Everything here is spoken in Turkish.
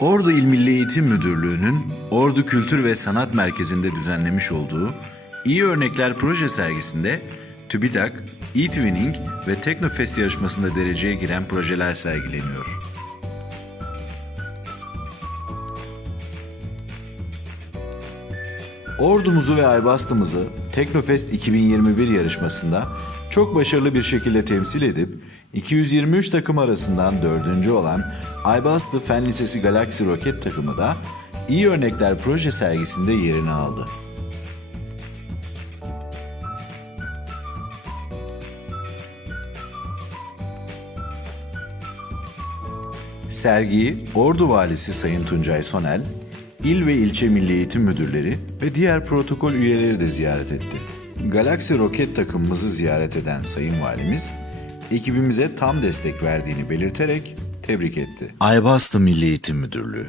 Ordu İl Milli Eğitim Müdürlüğü'nün Ordu Kültür ve Sanat Merkezi'nde düzenlemiş olduğu İyi Örnekler Proje sergisinde TÜBİTAK, e-Twinning ve Teknofest yarışmasında dereceye giren projeler sergileniyor. Ordumuzu ve Aybastımızı Teknofest 2021 yarışmasında çok başarılı bir şekilde temsil edip 223 takım arasından dördüncü olan Aybastı Fen Lisesi Galaxy Roket takımı da iyi örnekler proje sergisinde yerini aldı. Sergiyi Ordu Valisi Sayın Tuncay Sonel, il ve ilçe milli eğitim müdürleri ve diğer protokol üyeleri de ziyaret etti. Galaxy roket takımımızı ziyaret eden Sayın Valimiz, ekibimize tam destek verdiğini belirterek tebrik etti. Aybastı Milli Eğitim Müdürlüğü